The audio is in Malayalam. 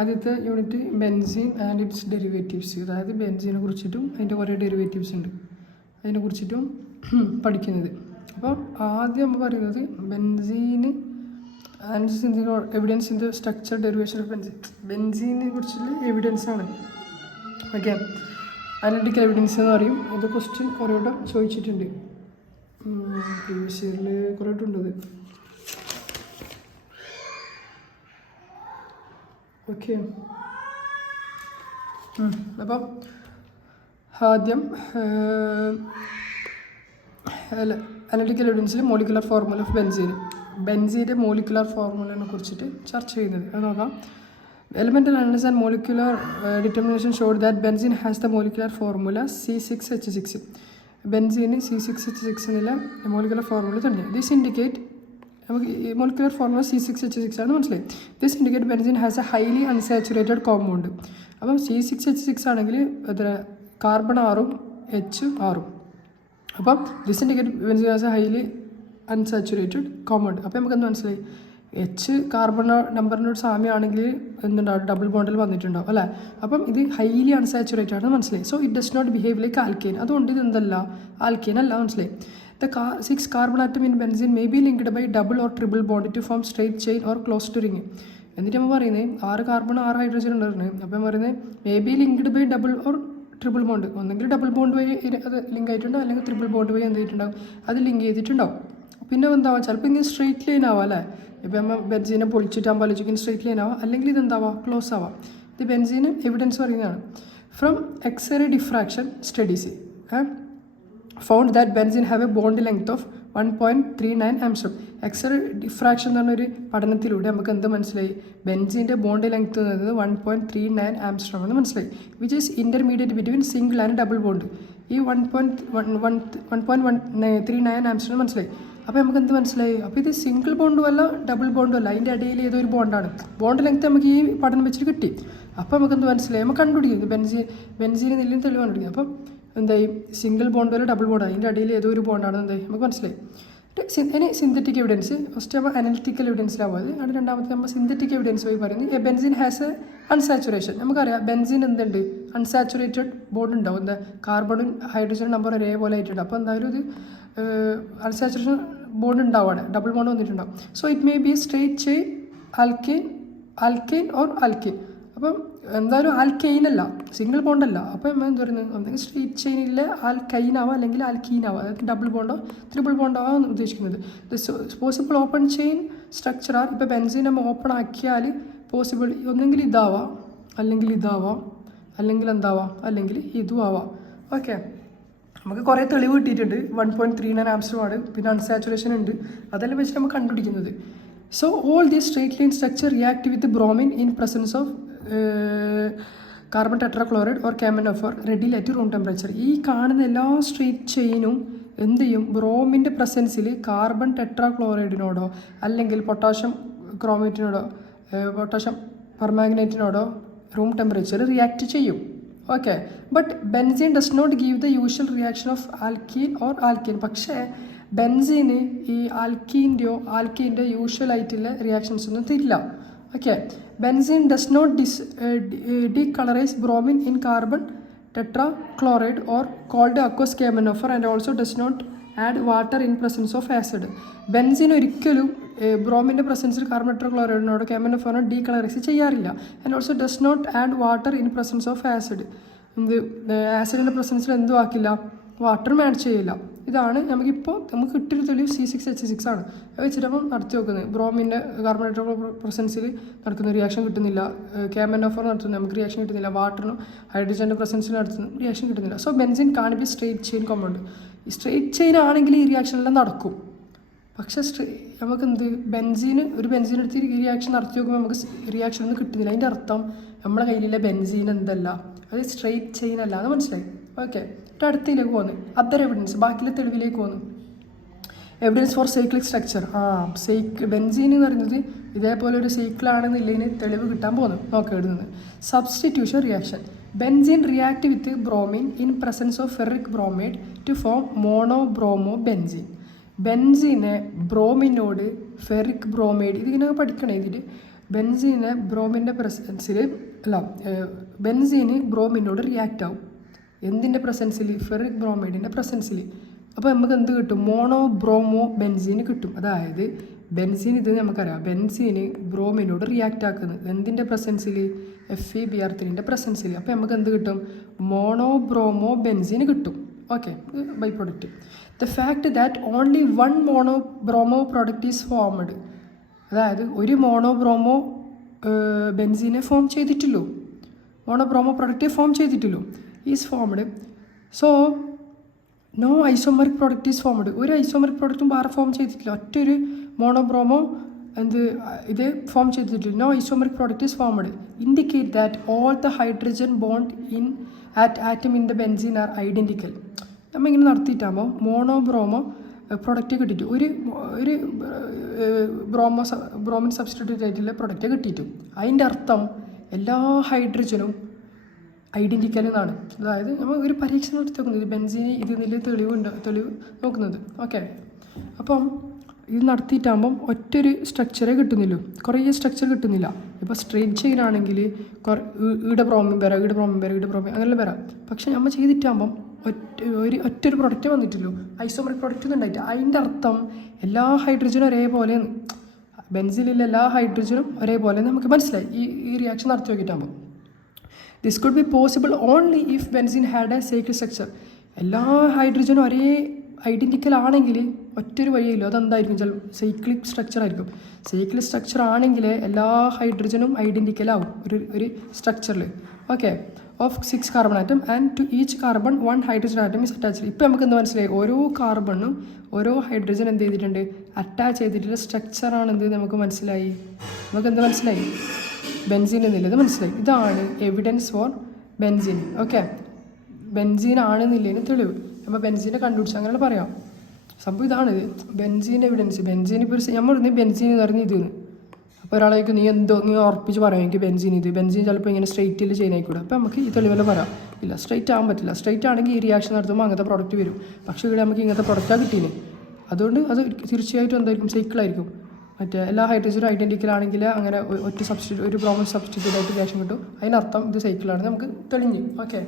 ആദ്യത്തെ unit benzene and it's derivatives, അതായത് ബെൻസീനെ കുറിച്ചിട്ടും അതിൻ്റെ കുറേ ഡെറിവേറ്റീവ്സ് ഉണ്ട്, അതിനെ കുറിച്ചിട്ടും പഠിക്കുന്നത്. അപ്പോൾ ആദ്യം നമ്മൾ പറയുന്നത് benzene and evidence in the structure derivation of benzene. ബെൻസീനെ കുറിച്ചുള്ള എവിഡൻസ് ആണ്. ഓക്കെ, അനലിറ്റിക്കൽ എവിഡൻസ് എന്ന് പറയും. ഇത് ക്വസ്റ്റ്യൻ കുറേ വട്ടം ചോദിച്ചിട്ടുണ്ട്, പ്രീവിയസ് ഇയറിൽ കുറേ വട്ടം ഉണ്ടത്. ഓക്കെ, അപ്പം ആദ്യം അനലിറ്റിക്കൽ എവിഡൻസിൽ മോളിക്കുലർ ഫോർമുല ഓഫ് ബെൻസീൻ്റെ മോളിക്കുലർ ഫോർമുലയെ കുറിച്ചിട്ട് ചർച്ച ചെയ്യുന്നത്. അത് നോക്കാം. Elemental analysis and molecular determination showed that benzene has the molecular formula C6H6. Benzene C6H6 എന്നുള്ള മോളിക്കുലർ ഫോർമുല തന്നെ. ദിസ് ഇൻഡിക്കേറ്റ് നമുക്ക് മോളിക്കുലർ ഫോർമുല C6H6 ആണ് മനസ്സിലായി. This indicate benzene has A highly unsaturated compound. അപ്പം C6H6 ആണെങ്കിൽ എത്ര കാർബൺ 6ഉം H 6ഉം. അപ്പം this indicate benzene has A highly unsaturated compound. അപ്പോൾ നമുക്ക് എന്ത് മനസ്സിലായി? എച്ച് കാർബൺ നമ്പറിനോട് സാമ്യമാണെങ്കിൽ എന്തുണ്ടാവും? ഡബിൾ ബോണ്ടിൽ വന്നിട്ടുണ്ടാവും അല്ലേ? അപ്പം ഇത് ഹൈലി അൺസാച്ചുറേറ്റഡ് ആണെന്ന് മനസ്സിലായി. So it does not behave like alkane. അതുകൊണ്ട് ഇത് എന്തല്ല? ആൽക്കെയിൻ അല്ല, മനസ്സിലായി. The 6 carbon atom in benzene may be linked by double or triple bond to form straight chain or closed ring. എന്നിട്ട് നമ്മൾ പറയുന്നത് 6 കാർബൺ 6 ഹൈഡ്രജൻ ഉണ്ടായിരുന്നു. അപ്പം പറയുന്നത് may be linked by double or triple bond. ഒന്നെങ്കിൽ ഡബിൾ ബോണ്ട് വഴി അത് ലിങ്ക് ആയിട്ടുണ്ടാവും, അല്ലെങ്കിൽ ട്രിപ്പിൾ ബോണ്ട് വഴി എന്ത് ചെയ്തിട്ടുണ്ടാവും? അത് ലിങ്ക് ചെയ്തിട്ടുണ്ടാവും. പിന്നെ എന്താവാം? ചിലപ്പോൾ ഇങ്ങനെ സ്ട്രെയിറ്റ് ലൈൻ ആവാം അല്ലേ? ഇപ്പം നമ്മൾ ബെൻസീനെ പൊളിച്ചിട്ടാകുമ്പോൾ ആലോചിക്കുന്ന സ്ട്രെയിറ്റ് ലൈൻ ആവാം, അല്ലെങ്കിൽ ഇതെന്താവാം? ക്ലോസ് ആവാം. ഇത് ബെൻസീന് എവിഡൻസ് പറയുന്നതാണ്. From X-ray diffraction studies found that benzene have a bond length of 1.39 angstrom. X-ray diffraction എന്ന് പറഞ്ഞൊരു പഠനത്തിലൂടെ നമുക്ക് എന്ത് മനസ്സിലായി? ബെൻസീൻ്റെ ബോണ്ട് ലെങ്ത് എന്നത് 1.39 ആംസ്ട്രോം എന്ന് മനസ്സിലായി. Which is intermediate between single and double bond. ഈ 1.39 ആംസ്ട്രോം മനസ്സിലായി. അപ്പോൾ നമുക്ക് എന്ത് മനസ്സിലായി? അപ്പോൾ ഇത് സിംഗിൾ ബോണ്ടും അല്ല ഡബിൾ ബോണ്ടും അല്ല, അതിൻ്റെ ഇടയിൽ ഏതോ ഒരു ബോണ്ടാണ്. ബോണ്ട് ലെങ്ത് നമുക്ക് ഈ പഠനം വെച്ചിട്ട് കിട്ടി. അപ്പോൾ നമുക്ക് എന്ത് മനസ്സിലായി? നമുക്ക് കണ്ടുപിടിക്കും ബെൻസീന് നെല്ലും തെളിവ് കണ്ടുപിടിക്കും. അപ്പം എന്തായി? സിംഗിൾ ബോണ്ട് വല്ല ഡബിൾ ബോണ്ട്, അതിൻ്റെ അടിയിൽ ഏതോ ഒരു ബോണ്ടാണ് എന്തായി നമുക്ക് മനസ്സിലായി. ഇനി സിന്തറ്റിക് എവിഡൻസ്. ഫസ്റ്റ് നമ്മൾ അനലിറ്റിക്കൽ എവിഡൻസിലാവുന്നത്. അത് രണ്ടാമത്തെ നമ്മൾ സിന്തറ്റിക് എവിഡൻസ് വഴി പറയുന്നത് ബെൻസീൻ ഹാസ് എ അൺസാച്ചുറേഷൻ. നമുക്കറിയാം ബെൻസീൻ എന്തുണ്ട്? അൺസാച്ചുറേറ്റഡ് ബോണ്ട് ഉണ്ടാവും. എന്താ? കാർബണും ഹൈഡ്രജൻ നമ്പർ ഒരേപോലെ ആയിട്ടുണ്ട്. അപ്പോൾ എന്തായാലും ഇത് അൺസാച്ചുറേഷൻ ബോണ്ട് ഉണ്ടാവുകയാണ്, ഡബിൾ ബോണ്ട് വന്നിട്ടുണ്ടാവും. So it may be straight chain alkane or alkane. അപ്പം എന്തായാലും ആൽക്കെയിൻ അല്ല, സിംഗിൾ ബോണ്ടല്ല. അപ്പം എന്താ പറയുന്നത്? ഒന്നെങ്കിൽ സ്ട്രേറ്റ് ചെയിനിലെ ആൽക്കൈൻ ആവാം, അല്ലെങ്കിൽ ആൽക്കീൻ ആവാം. അതായത് ഡബിൾ ബോണ്ടോ ട്രിപ്പിൾ ബോണ്ടോ ആവാൻ ഉദ്ദേശിക്കുന്നത്. Possible open chain structure are. ഇപ്പോൾ ബെൻസീൻ നമ്മൾ ഓപ്പൺ ആക്കിയാൽ പോസിബിൾ ഒന്നെങ്കിൽ ഇതാവാം, അല്ലെങ്കിൽ ഇതാവാം, അല്ലെങ്കിൽ എന്താവാം, അല്ലെങ്കിൽ ഇതും ആവാം. ഓക്കെ, നമുക്ക് കുറേ തെളിവ് കിട്ടിയിട്ടുണ്ട്. 1.39 ആംസ്ട്രോം ആണ്, പിന്നെ അൺസാച്ചുറേഷൻ ഉണ്ട്. അതെല്ലാം വെച്ചിട്ട് നമുക്ക് കണ്ടുപിടിക്കുന്നത്. So all these straight line structure react with bromine in presence of carbon tetrachloride or KMnO4 റെഡിൽ അറ്റ് റൂം ടെമ്പറേച്ചർ. ഈ കാണുന്ന എല്ലാ സ്ട്രേറ്റ് ചെയിനും എന്ത് ചെയ്യും? ബ്രോമിൻ്റെ പ്രസൻസിൽ കാർബൺ ടെട്രാക്ലോറൈഡിനോടോ അല്ലെങ്കിൽ പൊട്ടാഷ്യം ക്രോമേറ്റിനോടോ പൊട്ടാഷ്യം പെർമാഗ്നേറ്റിനോടോ റൂം ടെമ്പറേച്ചർ റിയാക്ട് ചെയ്യും. Okay, but benzene does not give the usual reaction of alkene or alkene. പക്ഷേ ബെൻസീന് ഈ ആൽക്കീൻ്റെ യൂഷ്വൽ ആയിട്ടുള്ള റിയാക്ഷൻസ് ഒന്നും തരില്ല. Okay, benzene does not decolorize bromine in carbon tetrachloride or called aqueous camphor and also does not add water in presence of acid. Benzene ഒരിക്കലും ബ്രോമിൻ്റെ പ്രസൻസിൽ കാർബൺ ടെട്രാക്ലോറൈഡിനോട് കാമനോഫറിനോട് ഡീകളറൈസ് ചെയ്യാറില്ല. And also does not add water in presence of acid. ആസിഡിൻ്റെ പ്രസൻസിൽ എന്തും ആക്കില്ല, വാട്ടറും ആഡ് ചെയ്യില്ല. ഇതാണ് നമുക്ക് കിട്ടിയൊരു തെളിവ് C6H6 ആണ്. അത് വെച്ചിട്ട് അപ്പം നടത്തി നോക്കുന്നത്. ബ്രോമിൻ്റെ കാർബൺ ടെട്രാക്ലോറൈഡ് പ്രസൻസിൽ നടക്കുന്ന റിയാക്ഷൻ കിട്ടുന്നില്ല, കാമനോഫർ നടത്തുന്ന നമുക്ക് റിയാക്ഷൻ കിട്ടുന്നില്ല, വാട്ടറിനും ഹൈഡ്രജൻ്റെ പ്രസൻസിൽ നടത്തുന്ന റിയാക്ഷൻ കിട്ടുന്നില്ല. സോ ബെൻസീൻ കാൺ ബി സ്ട്രേറ്റ് ചെയിൻ കോമ്പൗണ്ട്. ഈ സ്ട്രേറ്റ് ചെയിൻ ആണെങ്കിൽ ഈ റിയാക്ഷനെല്ലാം നടക്കും. പക്ഷേ നമുക്ക് ഒരു ബെൻസീൻ എടുത്ത് ഈ റിയാക്ഷൻ നടത്തി നോക്കുമ്പോൾ നമുക്ക് റിയാക്ഷൻ ഒന്നും കിട്ടുന്നില്ല. അതിൻ്റെ അർത്ഥം നമ്മളെ കയ്യിലുള്ള ബെൻസീൻ എന്തല്ല, അത് സ്ട്രേറ്റ് ചെയിൻ അല്ല. അത് മനസ്സിലായി? ഓക്കെ, അടുത്തതിലേക്ക് പോകുന്നു. അതർ എവിഡൻസ്, ബാക്കിയുള്ള തെളിവിലേക്ക് പോകുന്നു. Evidence four cyclic structure. Benzene എന്ന് പറയുന്നത് ഇതേപോലെ ഒരു സൈക്കിളാണെന്നുള്ളതിന് തെളിവ് കിട്ടാൻ പോകുന്നു. നോക്കാം എഴുതുന്നത്. Substitution reaction. Benzene react with bromine in presence of ferric bromide to form monobromo benzene. ബെൻസീനെ ബ്രോമിനോട് ഫെറിക് ബ്രോമൈഡ് ഇതിങ്ങനെ പഠിക്കണം. ഇതിൽ ബെൻസീനെ ബ്രോമിൻ്റെ പ്രസൻസിൽ ബെൻസീന് ബ്രോമിനോട് റിയാക്റ്റ് ആവും. എന്തിൻ്റെ പ്രസൻസിൽ? ഫെറിക് ബ്രോമൈഡിൻ്റെ പ്രസൻസിൽ. അപ്പോൾ നമുക്ക് എന്ത് കിട്ടും? മോണോ ബ്രോമോ ബെൻസീന് കിട്ടും. അതായത് ബെൻസീൻ, ഇത് നമുക്കറിയാം, ബെൻസീന് ബ്രോമിനോട് റിയാക്റ്റ് ആക്കുന്നത് എന്തിൻ്റെ പ്രസൻസിൽ? FeBr3ൻ്റെ പ്രസൻസിൽ. അപ്പോൾ നമുക്ക് എന്ത് കിട്ടും? മോണോ ബ്രോമോ ബെൻസീന് കിട്ടും. Okay, by product. The fact that only one mono bromo product is formed, അതായത് ഒരു മോണോ ബ്രോമോ ബെൻസീനെ ഫോം ചെയ്തിട്ടുള്ളൂ, മോണോ ബ്രോമോ പ്രൊഡക്റ്റ് ഫോം ചെയ്തിട്ടുള്ളൂ, is formed. So no isomeric product is formed. ഒരു ഐസോമറിക് പ്രൊഡക്റ്റും വേറെ ഫോം ചെയ്തിട്ടില്ല. ഒറ്റൊരു മോണോബ്രോമോ ഇത് ഫോം ചെയ്തിട്ടില്ല. No isomeric product is formed. Indicate that all the hydrogen bond atom in the benzene are identical. നമ്മൾ ഇങ്ങനെ നടത്തിയിട്ടാകുമ്പോൾ മോണോബ്രോമോ പ്രൊഡക്റ്റ് കിട്ടിയിട്ട് ഒരു ബ്രോമിൻ സബ്സ്റ്റിറ്റ്യൂട്ട് ആയിട്ടുള്ള പ്രൊഡക്റ്റ് കിട്ടിയിട്ടു. അതിൻ്റെ അർത്ഥം എല്ലാ ഹൈഡ്രജനും ഐഡൻറ്റിക്കൽ എന്നാണ്. അതായത് നമ്മൾ ഒരു പരീക്ഷണം നടത്തി നോക്കുന്നത് ബെൻസീന് ഇതിൽ തെളിവ് നോക്കുന്നത്. ഓക്കെ, അപ്പം ഇത് നടത്തിയിട്ടാകുമ്പം ഒറ്റൊരു സ്ട്രക്ചറേ കിട്ടുന്നില്ലൂ, കുറേ സ്ട്രക്ചർ കിട്ടുന്നില്ല. ഇപ്പോൾ സ്ട്രെയിറ്റ് ചെയിൻ ആണെങ്കിൽ ഈടെ ബ്രോമിൻ വരാം, ഈടെ ബ്രോമിൻ വരാം, ഈടെ ബ്രോമിൻ അങ്ങനെല്ലാം വരാം. പക്ഷെ നമ്മൾ ചെയ്തിട്ടാകുമ്പം ഒറ്റൊരു പ്രൊഡക്റ്റ് വന്നിട്ടുള്ളൂ, ഐസോമറിക് പ്രൊഡക്റ്റ് ഒന്നും ഉണ്ടായിട്ട്. അതിൻ്റെ അർത്ഥം എല്ലാ ഹൈഡ്രജനും ഒരേപോലെ, ബെൻസിലുള്ള എല്ലാ ഹൈഡ്രജനും ഒരേപോലെ നമുക്ക് മനസ്സിലായി ഈ റിയാക്ഷൻ നടത്തി നോക്കിയിട്ടാകുമ്പോൾ. This could be possible only if benzene had a cyclic structure. എല്ലാ ഹൈഡ്രജനും ഒരേ ഐഡൻറ്റിക്കൽ ആണെങ്കിൽ ഒറ്റൊരു വഴിയില്ല, അതെന്തായിരിക്കും? ചില സൈക്ലിക് സ്ട്രക്ചർ ആയിരിക്കും. സൈക്ലിക് സ്ട്രക്ചർ ആണെങ്കിൽ എല്ലാ ഹൈഡ്രജനും ഐഡൻറ്റിക്കലാവും ഒരു സ്ട്രക്ചറിൽ. Okay, of 6 carbon atom and to each carbon 1 hydrogen atom is attached. ഇപ്പോൾ നമുക്ക് എന്ത് മനസ്സിലായി? ഓരോ കാർബണും ഓരോ ഹൈഡ്രജൻ എന്ത് ചെയ്തിട്ടുണ്ട്? അറ്റാച്ച് ചെയ്തിട്ടുള്ള സ്ട്രക്ചറാണെന്ത് നമുക്ക് മനസ്സിലായി. നമുക്ക് എന്ത് മനസ്സിലായി? ബെൻസീൻ എന്നുള്ളത് മനസ്സിലായി. ഇതാണ് evidence for benzene. Okay, benzene ആണെന്നില്ലതിന് തെളിവ്. നമ്മൾ ബെൻസീനെ കണ്ടുപിടിച്ച് അങ്ങനെ പറയാം. സംഭവം ഇതാണ് ബെൻസീൻ എവിഡൻസ്. ബെൻസീൻ ഇപ്പോൾ നമ്മൾ ബെൻസീൻ എന്ന് പറഞ്ഞ് ഇതെന്ന്. അപ്പോൾ ഒരാളേക്ക് നീ ഉറപ്പിച്ച് പറയാം എനിക്ക് ബെൻസീൻ ഇത്. ബെൻസീൻ ചിലപ്പോൾ ഇങ്ങനെ സ്ട്രെയിറ്റിൽ ചെയ്യാനായിക്കൂടെ. അപ്പോൾ നമുക്ക് ഈ തെളിവെല്ലാം പറയാം. ഇല്ല, സ്ട്രെയിറ്റ് ആകാൻ പറ്റില്ല. സ്ട്രെയിറ്റ് ആണെങ്കിൽ ഈ റിയാക്ഷൻ നടത്തുമ്പോൾ അങ്ങനത്തെ പ്രൊഡക്റ്റ് വരും. പക്ഷേ ഇവിടെ നമുക്ക് ഇങ്ങനത്തെ പ്രൊഡക്റ്റാണ് കിട്ടീന്. അതുകൊണ്ട് അത് തീർച്ചയായിട്ടും എന്തായിരിക്കും? സൈക്കിളായിരിക്കും. മറ്റേ എല്ലാ ഹൈഡ്രജനും ഐഡൻറ്റിക്കൽ ആണെങ്കിൽ അങ്ങനെ ഒരു ബ്രോമോ സബ്സ്റ്റിറ്റ്യൂട്ട് ആയിട്ട് റിയാക്ഷൻ കിട്ടും. അതിനർത്ഥം ഇത് സൈക്കിളാണ്. നമുക്ക് തെളിഞ്ഞ്. ഓക്കെ.